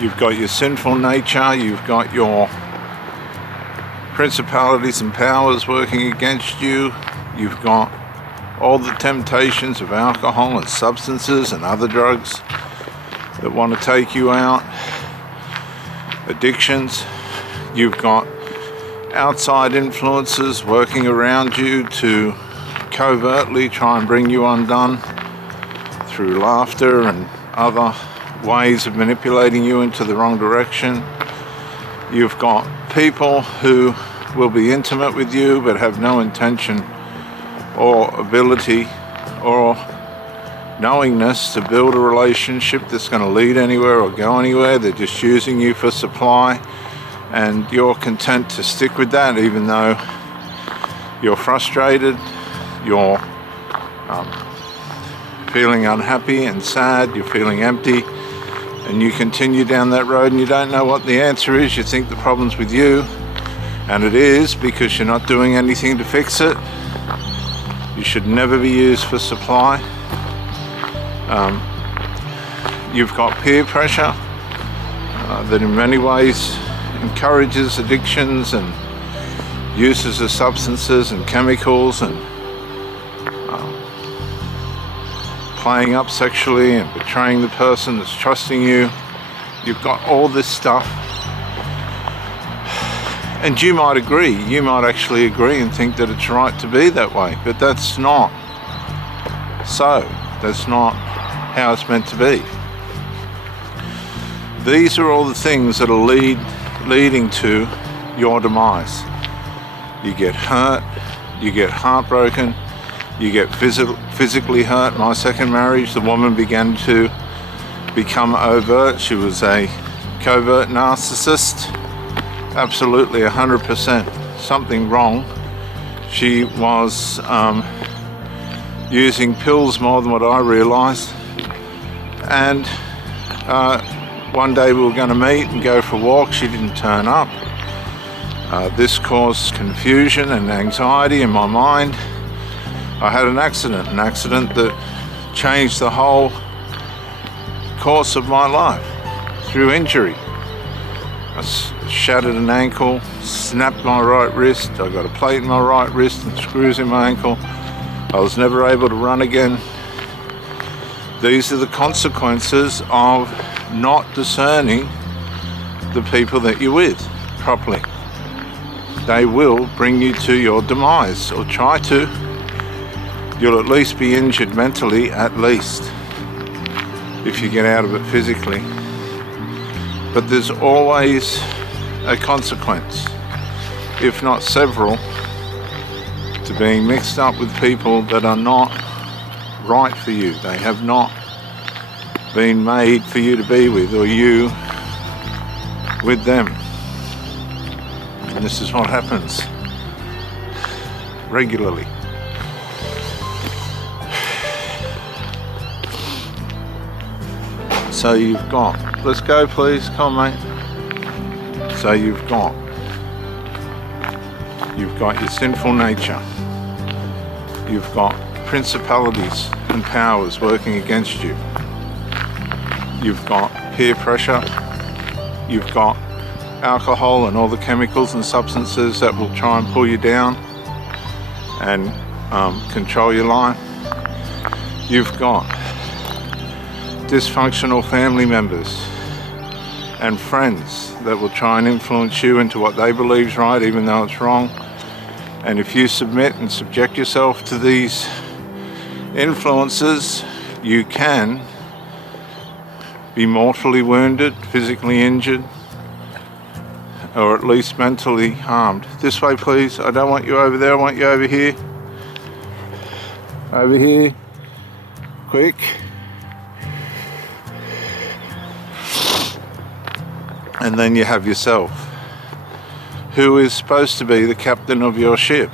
You've got your sinful nature, you've got your principalities and powers working against you, you've got all the temptations of alcohol and substances and other drugs that want to take you out, addictions. You've got outside influences working around you to covertly try and bring you undone through laughter and other ways of manipulating you into the wrong direction. You've got people who will be intimate with you but have no intention or ability or knowingness to build a relationship that's going to lead anywhere or go anywhere. They're just using you for supply, and you're content to stick with that even though you're frustrated, you're feeling unhappy and sad, you're feeling empty, and you continue down that road and you don't know what the answer is. You think the problem's with you, and it is, because you're not doing anything to fix it. You should never be used for supply. You've got peer pressure that in many ways encourages addictions and uses of substances and chemicals and playing up sexually and betraying the person that's trusting you. You've got all this stuff, and you might agree, you might actually agree and think that it's right to be that way, but that's not so. That's not how it's meant to be. These are all the things that are leading to your demise. You get hurt, you get heartbroken, you get physically hurt. My second marriage, the woman began to become overt. She was a covert narcissist. Absolutely 100% something wrong. She was using pills more than what I realized. And one day we were going to meet and go for a walk. She didn't turn up. This caused confusion and anxiety in my mind. I had an accident that changed the whole course of my life through injury. I shattered an ankle, snapped my right wrist, I got a plate in my right wrist and screws in my ankle. I was never able to run again. These are the consequences of not discerning the people that you're with properly. They will bring you to your demise, or try to. You'll at least be injured mentally, at least, if you get out of it physically. But there's always a consequence, if not several, to being mixed up with people that are not right for you. They have not been made for you to be with, or you with them. And this is what happens regularly. So you've got, let's go please, come on mate. So you've got your sinful nature. You've got principalities and powers working against you. You've got peer pressure. You've got alcohol and all the chemicals and substances that will try and pull you down and control your life. You've got dysfunctional family members and friends that will try and influence you into what they believe is right, even though it's wrong. And if you submit and subject yourself to these influences, you can be mortally wounded, physically injured, or at least mentally harmed. This way please, I don't want you over there, I want you over here. Over here, quick. And then you have yourself, who is supposed to be the captain of your ship.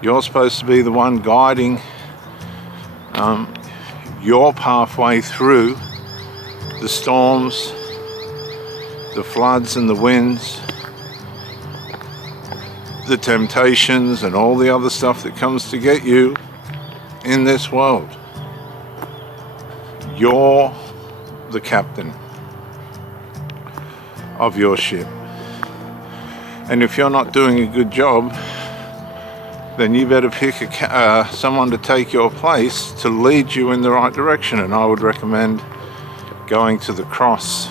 You're supposed to be the one guiding your pathway through the storms, the floods and the winds, the temptations and all the other stuff that comes to get you in this world. You're the captain. of your ship. And if you're not doing a good job, then you better pick someone to take your place to lead you in the right direction. And I would recommend going to the cross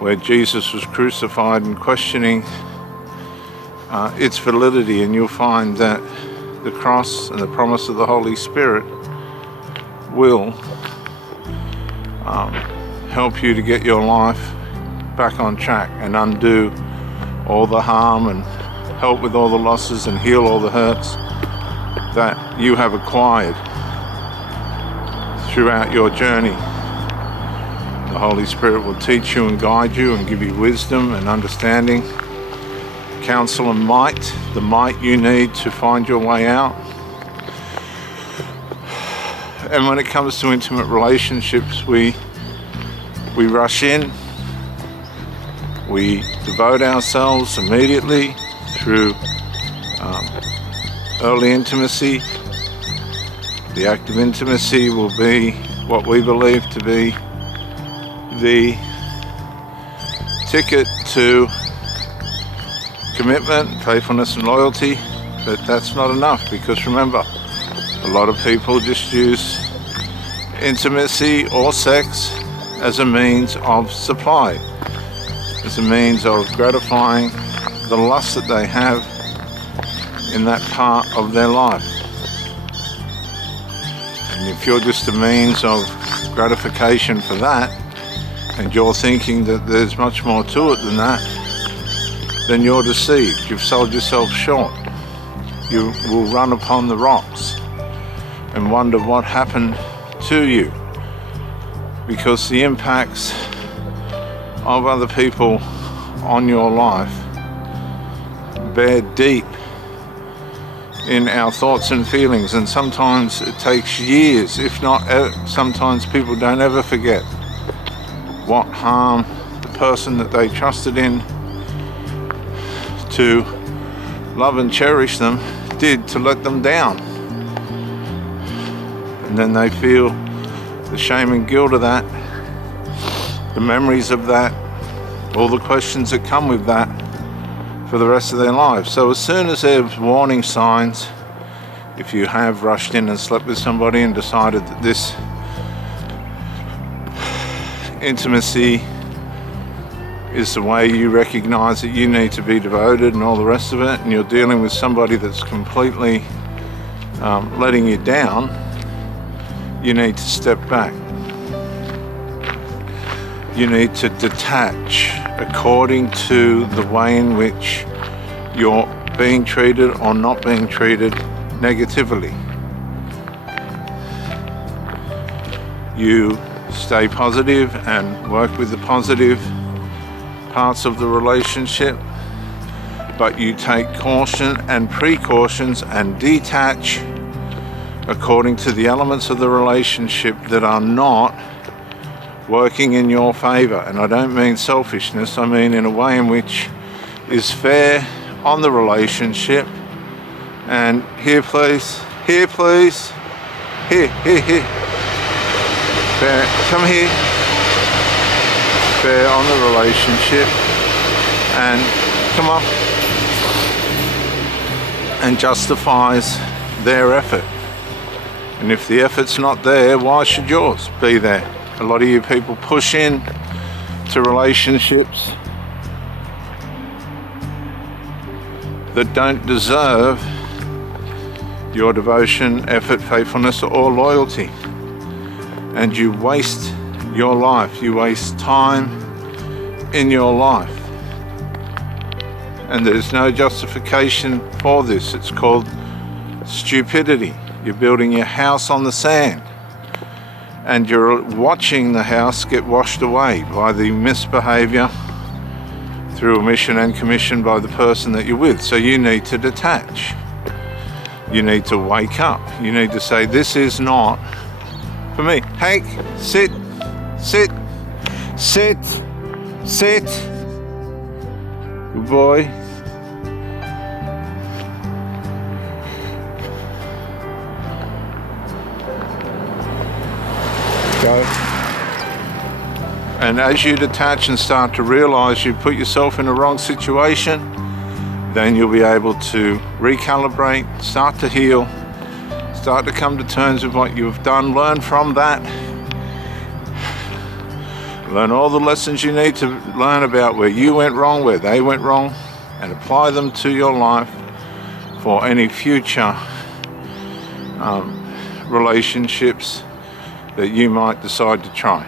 where Jesus was crucified and questioning its validity, and you'll find that the cross and the promise of the Holy Spirit will help you to get your life back on track and undo all the harm and help with all the losses and heal all the hurts that you have acquired throughout your journey. The Holy Spirit will teach you and guide you and give you wisdom and understanding, counsel and might, the might you need to find your way out. And when it comes to intimate relationships, we rush in, we devote ourselves immediately through early intimacy. The act of intimacy will be what we believe to be the ticket to commitment, faithfulness and loyalty. But that's not enough, because remember, a lot of people just use intimacy or sex as a means of supply, as a means of gratifying the lust that they have in that part of their life. And if you're just a means of gratification for that, and you're thinking that there's much more to it than that, then you're deceived. You've sold yourself short. You will run upon the rocks and wonder what happened to you, because the impacts of other people on your life bear deep in our thoughts and feelings, and sometimes it takes years, if not sometimes people don't ever forget what harm the person that they trusted in to love and cherish them did to let them down. And then they feel the shame and guilt of that, the memories of that, all the questions that come with that for the rest of their lives. So as soon as there's warning signs, if you have rushed in and slept with somebody and decided that this intimacy is the way you recognize that you need to be devoted and all the rest of it, and you're dealing with somebody that's completely letting you down, you need to step back. You need to detach according to the way in which you're being treated or not being treated negatively. You stay positive and work with the positive parts of the relationship, but you take caution and precautions and detach according to the elements of the relationship that are not working in your favor. And I don't mean selfishness, I mean in a way in which is fair on the relationship. And here please, here please, here. Fair, come here. Fair on the relationship, and come on, and justifies their effort. And if the effort's not there, why should yours be there? A lot of you people push in to relationships that don't deserve your devotion, effort, faithfulness, or loyalty. And you waste your life, you waste time in your life. And there's no justification for this. It's called stupidity. You're building your house on the sand, and you're watching the house get washed away by the misbehavior through omission and commission by the person that you're with. So you need to detach. You need to wake up. You need to say, this is not for me. Hank, sit, sit, sit, sit. Good boy. Go. And as you detach and start to realize you put yourself in the wrong situation, then you'll be able to recalibrate, start to heal, start to come to terms with what you've done, learn from that, learn all the lessons you need to learn about where you went wrong, where they went wrong, and apply them to your life for any future relationships that you might decide to try.